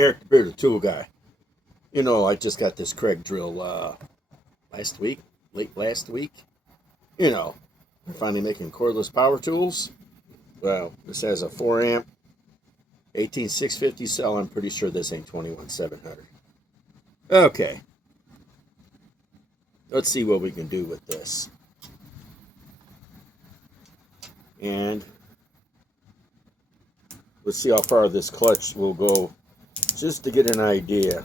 Eric the Bearded Tool Guy. You know, I just got this KREG drill last week, late last week. You know, we're finally making cordless power tools. Well, this has a 4 amp 18650 cell. I'm pretty sure this ain't 21700. Okay, let's see what we can do with this. And let's see how far this clutch will go, just to get an idea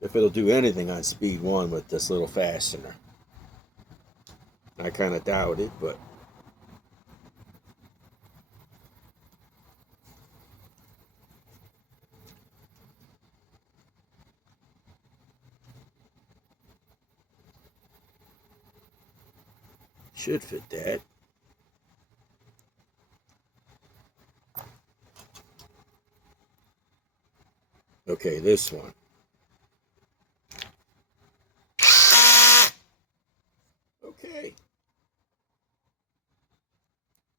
if it'll do anything on speed 1 with this little fastener. I kind of doubt it, but should fit that. Okay, this one. Okay.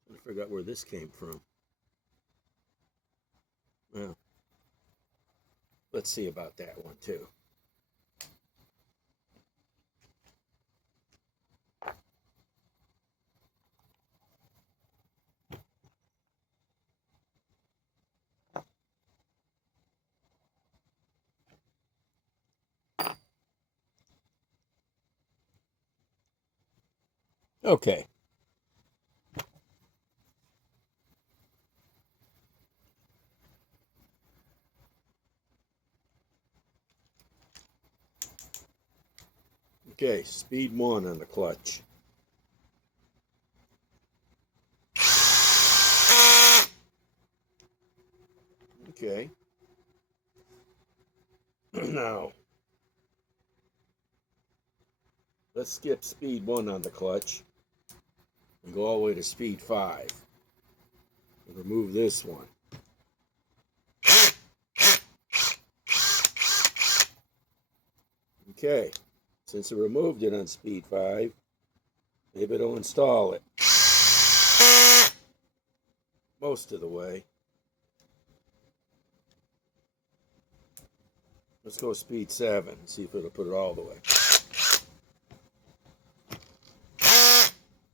I forgot where this came from. Well, let's see about that one too. Okay. Okay, speed 1 on the clutch. Okay. Now, let's skip speed 1 on the clutch and go all the way to speed 5. And remove this one. Okay, since I removed it on speed 5, maybe it'll install it most of the way. Let's go speed 7 and see if it'll put it all the way.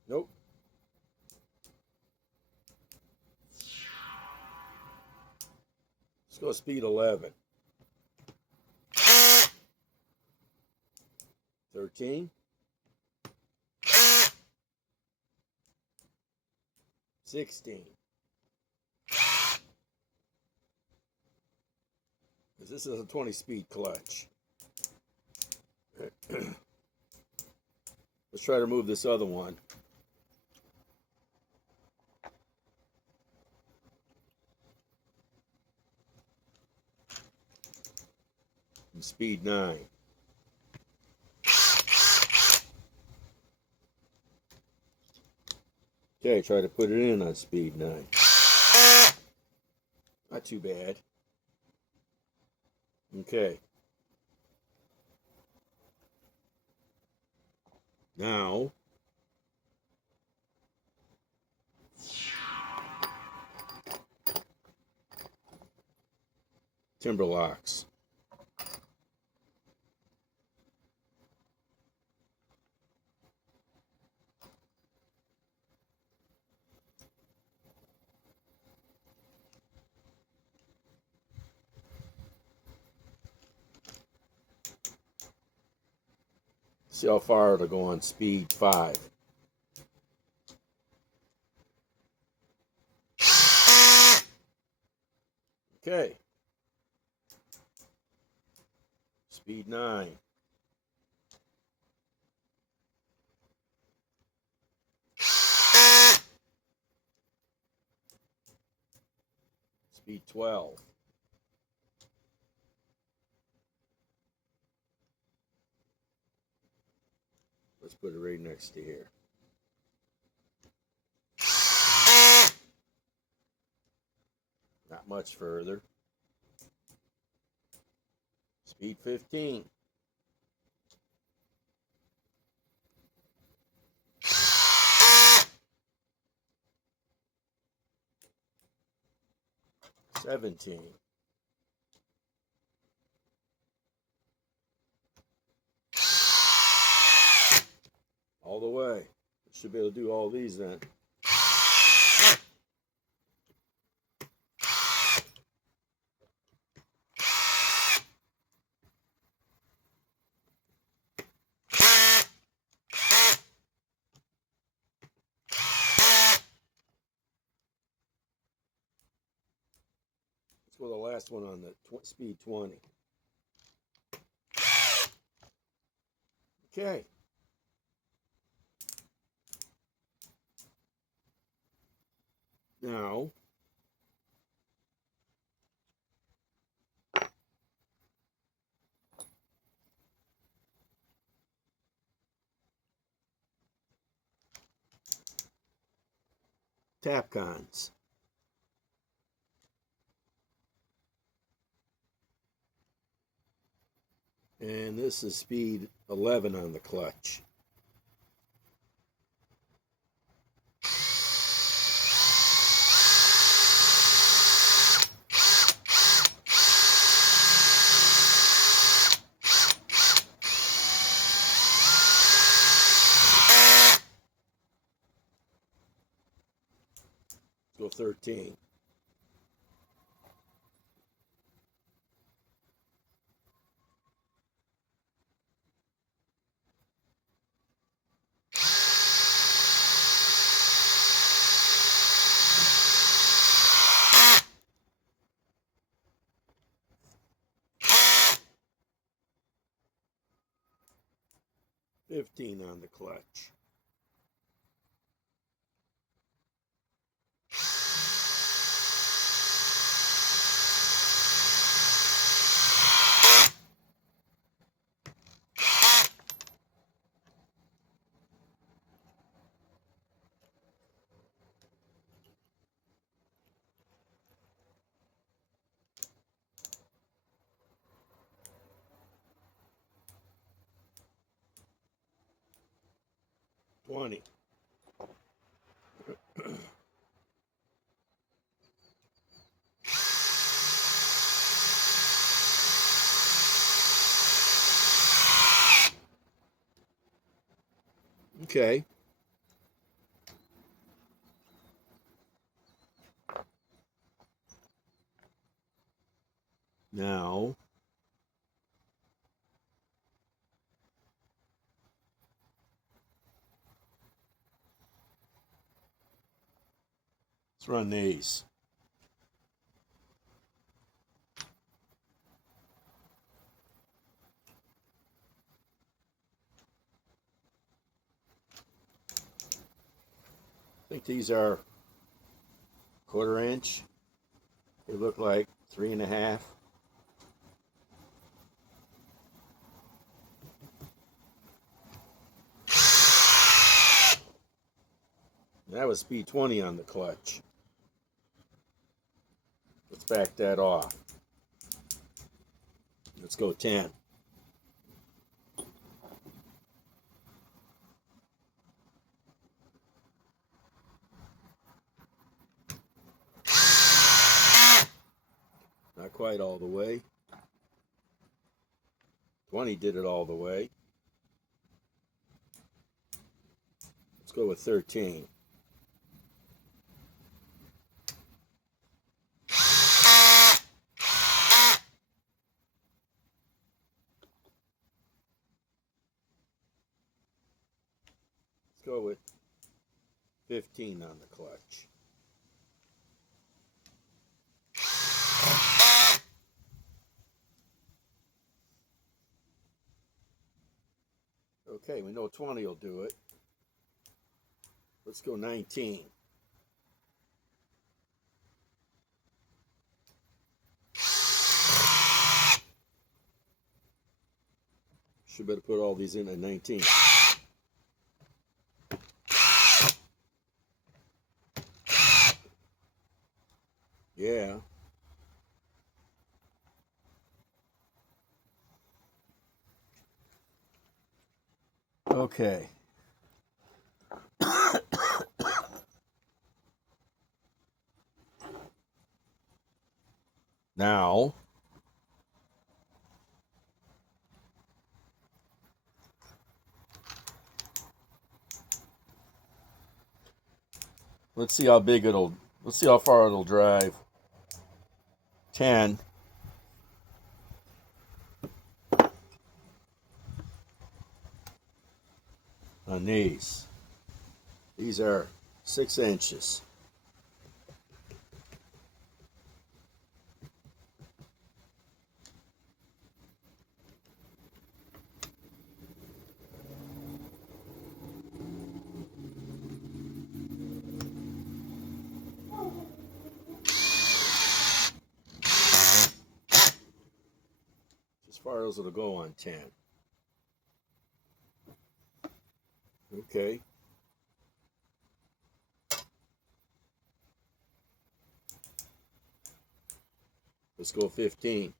Nope. Let's go speed 11. 13. 16. Because this is a 20-speed clutch. Let's try to remove this other one. And speed 9. Okay, try to put it in on speed 9. Not too bad. Okay. Now, timber locks. See how far it'll go on speed 5. Okay. Speed 9. Speed 12. Let's put it right next to here. Not much further. Speed 15. $17. all the way. Should be able to do all these then. Let's go the last one on the speed 20. Okay. Now, Tapcons. And this is speed 11 on the clutch. Let's go 13. $15 on the clutch. $20. Okay. Now, let's run these. I think these are 1/4 inch. They look like 3.5. That was speed 20 on the clutch. Let's back that off. Let's go 10. Not quite all the way. 20 did it all the way. Let's go with 13. Let's go with 15 on the clutch. Okay, we know 20 will do it. Let's go 19. Should better put all these in at 19. Yeah. Okay. Now, Let's see how big it'll, let's see how far it'll drive. 10. On these. These are 6 inches. As far as it'll go on 10. Okay. Let's go 15.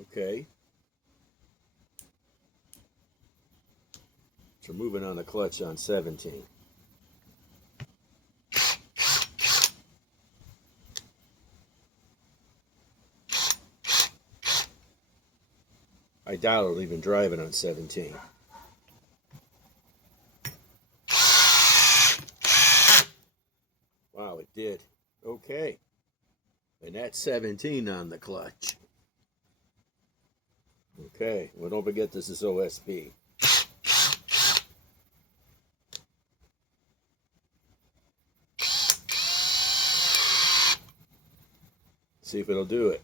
Okay. So we're moving on the clutch on 17. I doubt it'll even drive it on 17. Wow, it did. Okay. And that's 17 on the clutch. Okay, well, don't forget this is OSB. See if it'll do it.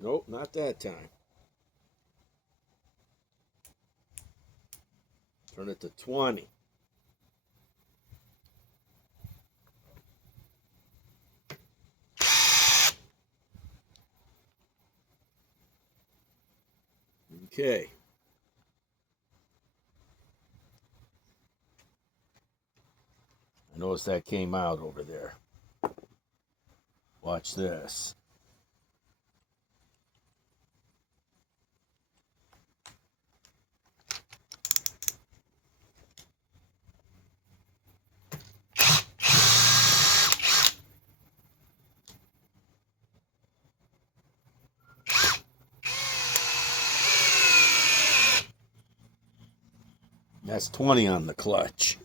Nope, not that time. Turn it to 20. Okay. I noticed that came out over there. Watch this. That's 20 on the clutch.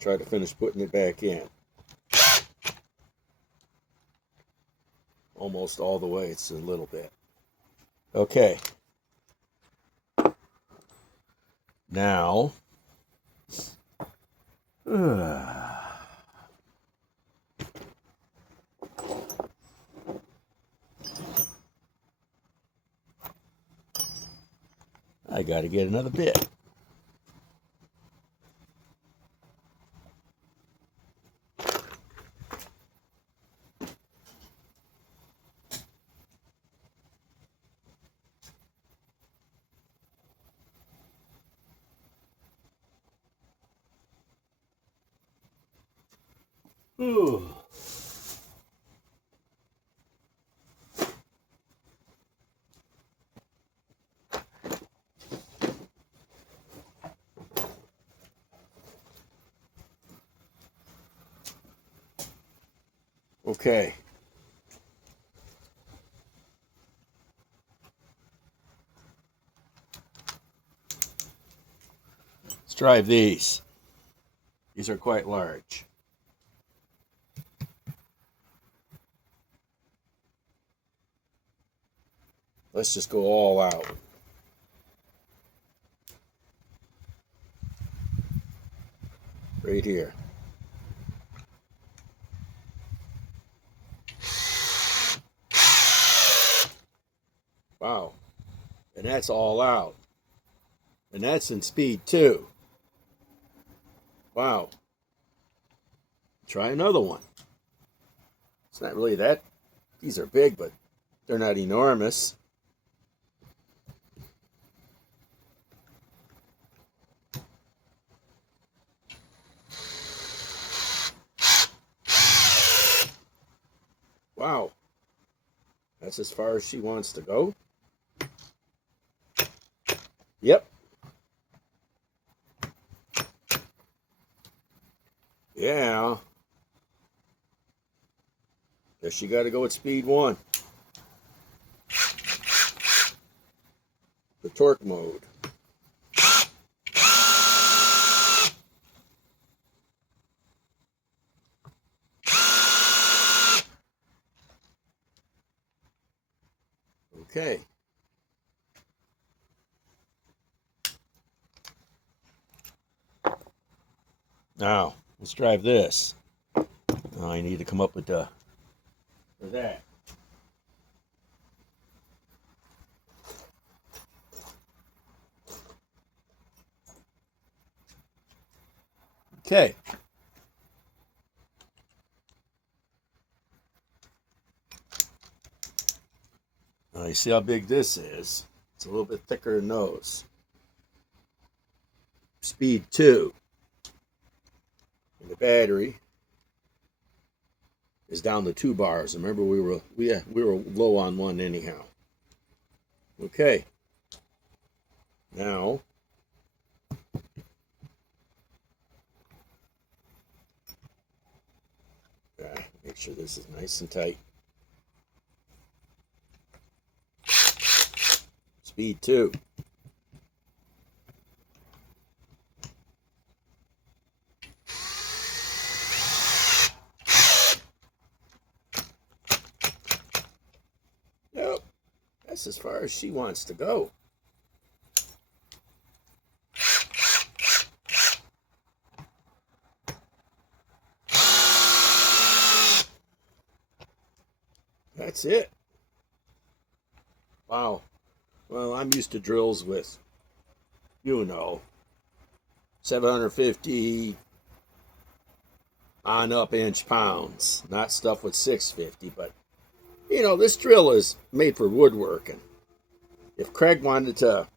Try to finish putting it back in. Almost all the way, it's a little bit. Okay. Now, I got to get another bit. Ooh. Okay. Let's drive these. These are quite large. Let's just go all out. Right here. Wow. And that's all out. And that's in speed too. Wow. Try another one. It's not really that. These are big, but they're not enormous. Wow. That's as far as she wants to go. Yep. Yeah. Guess you got to go with speed 1. The torque mode. Okay. Now, let's drive this. Now I need to come up with the for that. Okay. Now you see how big this is. It's a little bit thicker than those. Speed 2. And the battery is down to 2 bars. Remember we were low on 1 anyhow. Okay. Now make sure this is nice and tight. Speed 2. Nope. That's as far as she wants to go. That's it. Wow. Well, I'm used to drills with, 750 on up inch pounds, not stuff with 650. But, this drill is made for woodworking. If KREG wanted to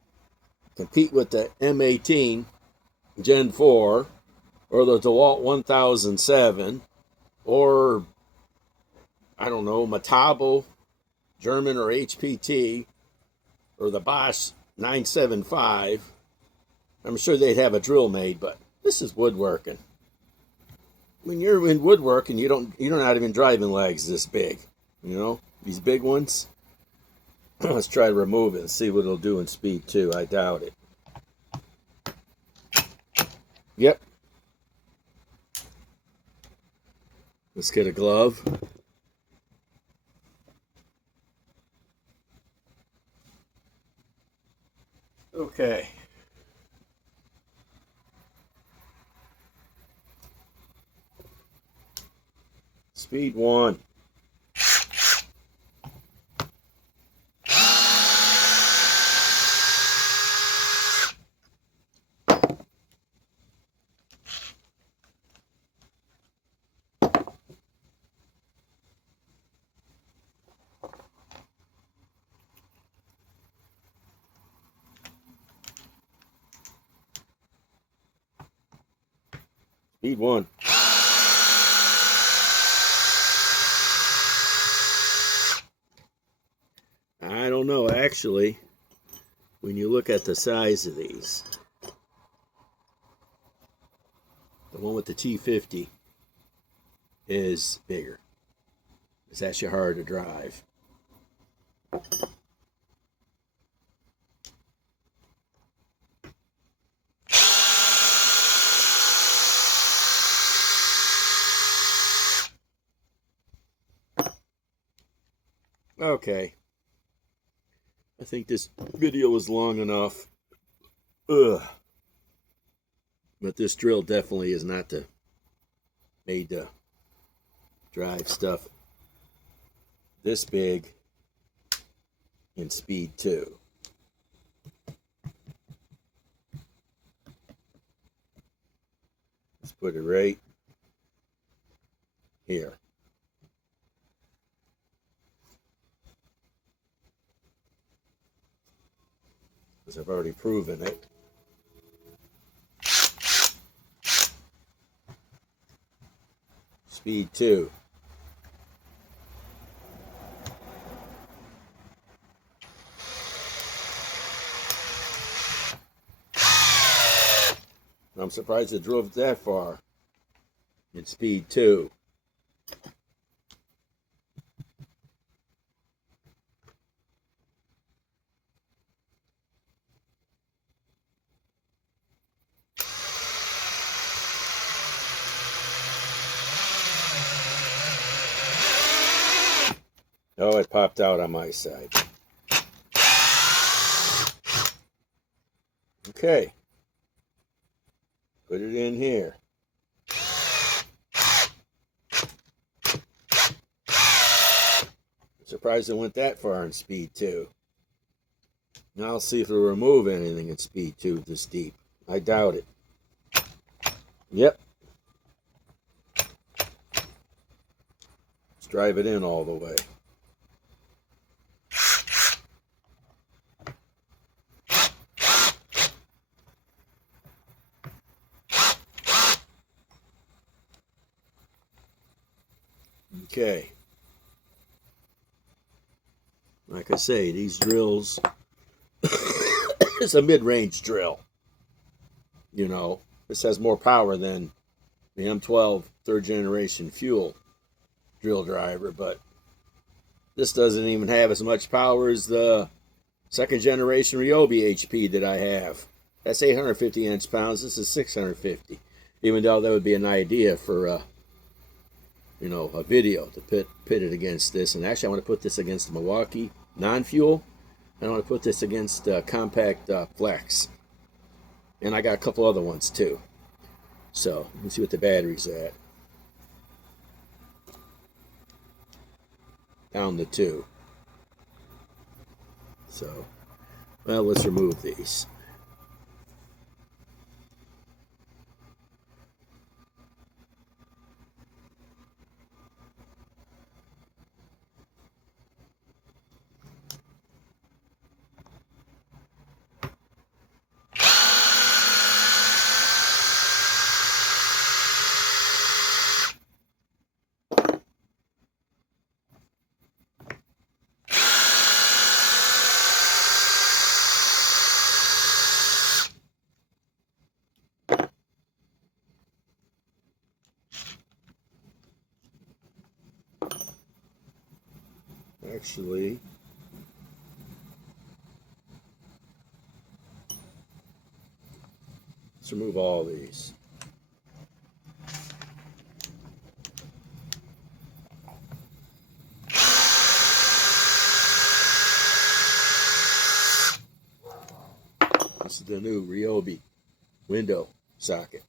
compete with the M18 Gen 4 or the DeWalt 1007 or, I don't know, Metabo, German or HPT, or the Bosch 975, I'm sure they'd have a drill made, but this is woodworking. When you're in woodworking, you're not even driving legs this big. These big ones. Let's try to remove it and see what it'll do in speed 2. I doubt it. Yep. Let's get a glove. Okay. Speed 1. Speed 1. I don't know, actually, when you look at the size of these, the one with the T50 is bigger. It's actually harder to drive. Okay. I think this video is long enough. Ugh. But this drill definitely is not made to drive stuff this big in speed 2. Let's put it right here. Because I've already proven it. Speed 2. I'm surprised it drove that far. and speed 2. Oh, it popped out on my side. Okay. Put it in here. Surprised it went that far in speed 2. Now I'll see if it'll remove anything in speed 2 this deep. I doubt it. Yep. Let's drive it in all the way. Okay. Like I say, these drills, it's a mid-range drill. You know, this has more power than the M12 third generation fuel drill driver, but this doesn't even have as much power as the second generation Ryobi HP that I have. That's 850 inch-pounds. This is 650. Even though that would be an idea for you know, a video to pit it against this. And actually, I want to put this against the Milwaukee non-fuel. I want to put this against Compact Flex. And I got a couple other ones too. So let's see what the battery's at. Down to 2. So, well, let's remove these. Actually, let's remove all these. This is the new Ryobi window socket.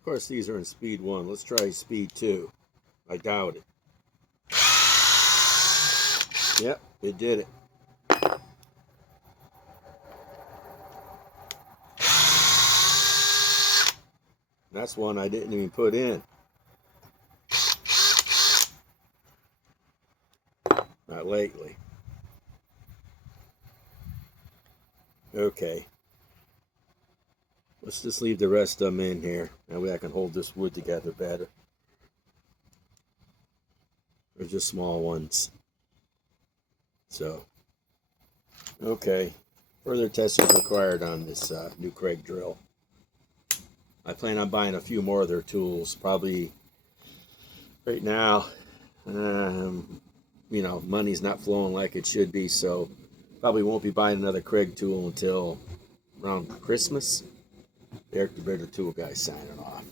Of course, these are in speed 1. Let's try speed 2. I doubt it. Yep, it did it. That's one I didn't even put in. Not lately. Okay. Let's just leave the rest of them in here. That way I can hold this wood together better. They're just small ones. So, okay. Further testing is required on this new KREG drill. I plan on buying a few more of their tools. Probably right now, you know, money's not flowing like it should be. So, probably won't be buying another KREG tool until around Christmas. Eric the Better Tool Guy signing off.